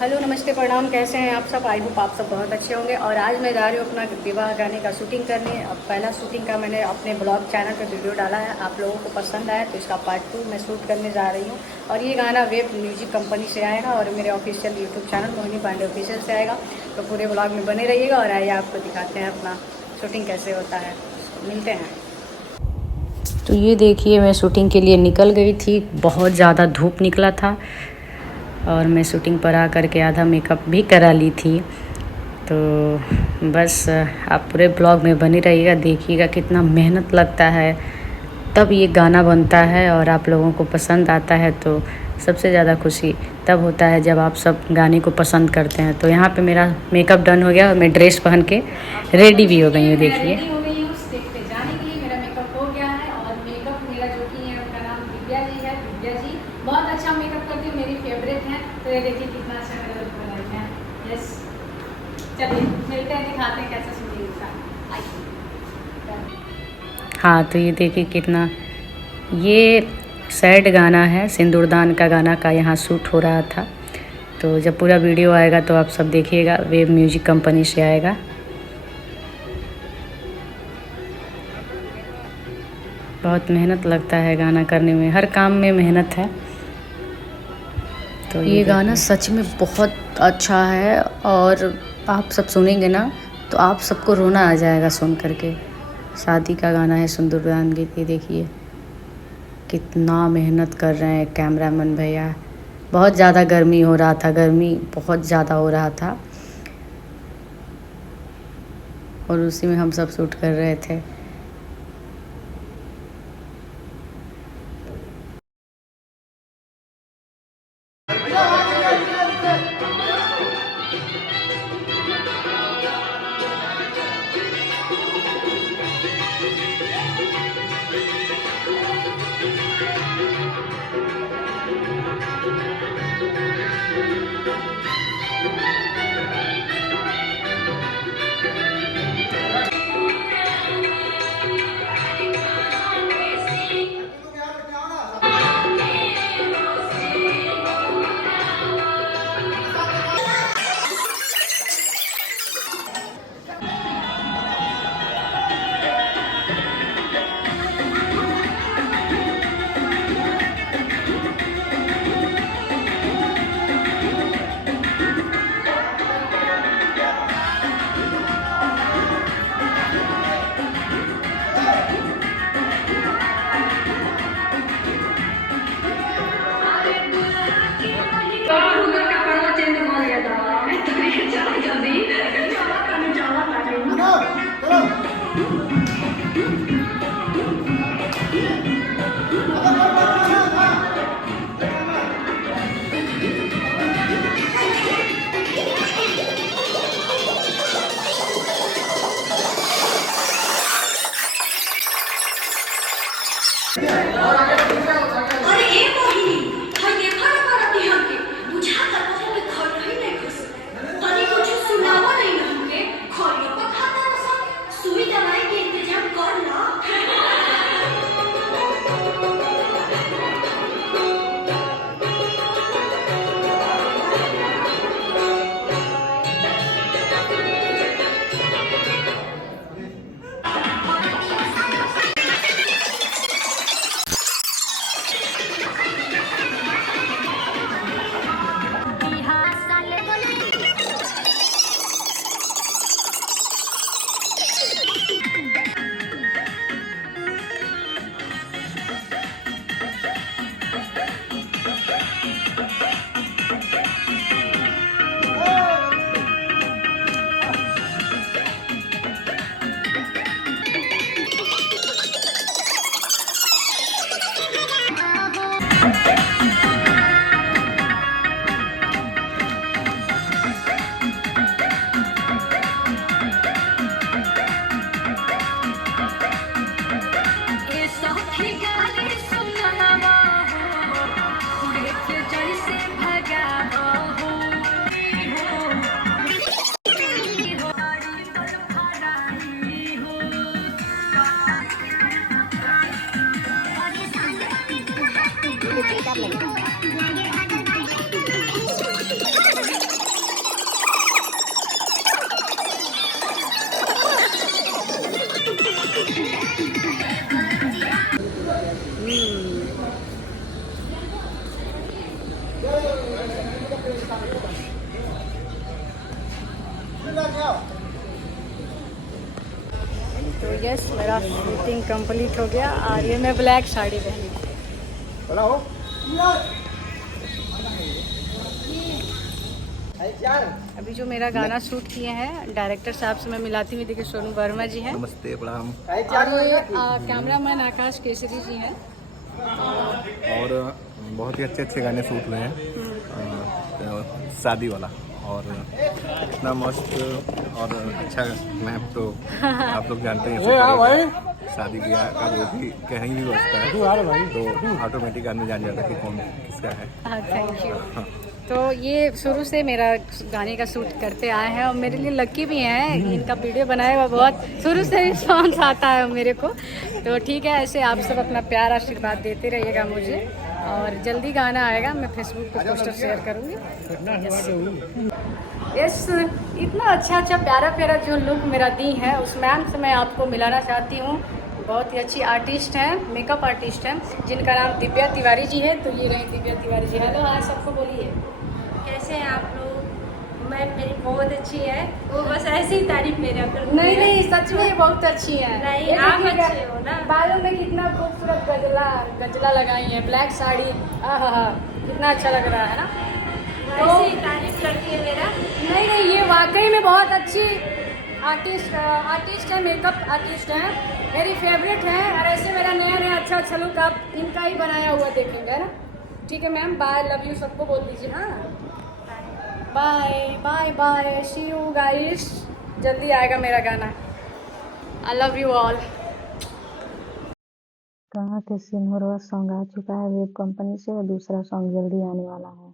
Hello नमस्ते प्रणाम, कैसे हैं आप सब। आई होप आप सब बहुत अच्छे होंगे। और आज मैं जा रही हूँ अपना विवाह गाने का शूटिंग करने। अब पहला शूटिंग का मैंने अपने ब्लॉग चैनल पे वीडियो डाला है, आप लोगों को पसंद आया तो इसका पार्ट 2 मैं शूट करने जा रही हूँ। और ये गाना वेब म्यूजिक कंपनी से आएगा और मेरे official YouTube channel Mohini Pandey official से आएगा। तो पूरे ब्लॉग में बने रहिएगा और आइए आपको दिखाते हैं अपना शूटिंग कैसे होता है। मिलते हैं। तो ये देखिए, मैं शूटिंग के लिए निकल गई थी। बहुत ज़्यादा धूप निकला था और मैं शूटिंग पर आ कर के आधा मेकअप भी करा ली थी। तो बस आप पूरे ब्लॉग में बने रहिएगा, देखिएगा कितना मेहनत लगता है तब ये गाना बनता है और आप लोगों को पसंद आता है। तो सबसे ज़्यादा खुशी तब होता है जब आप सब गाने को पसंद करते हैं। तो यहाँ पे मेरा मेकअप डन हो गया और मैं ड्रेस पहन के रेडी भी हो गई हूँ। देखिए, रेडी हो गई हूँ स्टेज पे जाने के लिए। मेरा मेकअप हो गया है और मेकअप मेरा जो कि है उनका नाम दिव्या जी है। दिव्या जी बहुत अच्छा मेकअप करती है, मेरी फेवरेट है। तो ये देखिए कितना अच्छा मेरा लुक बना है। यस, चलिए मिलते हैं, दिखाते हैं कैसा शूटिंग का। हाँ, तो ये देखिए कितना, ये सैड गाना है, सिंदूरदान का गाना का यहाँ शूट हो रहा था। तो जब पूरा वीडियो आएगा तो आप सब देखिएगा, वेब म्यूजिक कंपनी से आएगा। बहुत मेहनत लगता है गाना करने में, हर काम में मेहनत है। तो ये गाना सच में बहुत अच्छा है और आप सब सुनेंगे ना तो आप सबको रोना आ जाएगा सुन करके। शादी का गाना है, सिंदूरदान गीत। ये देखिए कितना मेहनत कर रहे हैं कैमरामैन भैया। बहुत ज़्यादा गर्मी हो रहा था, गर्मी बहुत ज़्यादा हो रहा था और उसी में हम सब शूट कर रहे थे। तो यस, मेरा शूटिंग कंप्लीट हो गया और ये मैं ब्लैक साड़ी पहनी। अभी जो मेरा गाना शूट किए हैं डायरेक्टर साहब से मैं मिलाती हुई, देखिए सोनू वर्मा जी हैं। नमस्ते, प्रणाम। और कैमरामैन आकाश केसरी जी हैं। और बहुत ही अच्छे अच्छे गाने शूट हुए हैं। शादी वाला और इतना मस्त और अच्छा मैम तो आप लोग जानते हैं शादी ब्याह का जो भी कहीं भी बजता है तो ऑटोमेटिक आदमी जान जाता है कि कौन किसका है। हाँ, थैंक यू। तो ये शुरू से मेरा गाने का शूट करते आए हैं और मेरे लिए लकी भी हैं, इनका वीडियो बनाया हुआ बहुत शुरू से रिस्पॉन्स आता है मेरे को। तो ठीक है, ऐसे आप सब अपना प्यार आशीर्वाद देते रहिएगा मुझे, और जल्दी गाना आएगा, मैं फेसबुक पे पोस्टर शेयर करूँगी। यस, इतना अच्छा प्यारा प्यारा जो लुक मेरा दी है उस मैम से मैं आपको मिलाना चाहती हूँ। बहुत ही अच्छी आर्टिस्ट हैं, मेकअप आर्टिस्ट हैं, जिनका नाम दिव्या तिवारी जी है। तो ये रही दिव्या तिवारी जी। हेलो, हाय सबको बोलिए। कैसे हैं आप लोग? मैं मेरी बहुत अच्छी है, वो बस ऐसे ही तारीफ मेरा करती नहीं है। नहीं, सच में ये बहुत अच्छी है। नहीं, आप अच्छे हो ना। बालों में कितना खूबसूरत गजला लगाई है, ब्लैक साड़ी, आहा, कितना अच्छा लग रहा है ना। ऐसे ही तारीफ करती है मेरा। नहीं नहीं, ये वाकई में बहुत अच्छी आर्टिस्ट है, मेकअप आर्टिस्ट है, मेरी फेवरेट है। और ऐसे मेरा नया अच्छा लुक आप इनका ही बनाया हुआ देखेंगे, है ना। ठीक है मैम, बाय, लव यू सबको बोल दीजिए। हाँ, bye bye bye, see you guys. जल्दी आएगा मेरा गाना। I love you all. कहाँ के सिंहरवा सॉन्ग आ चुका है वेब कंपनी से, और दूसरा सॉन्ग जल्दी आने वाला है।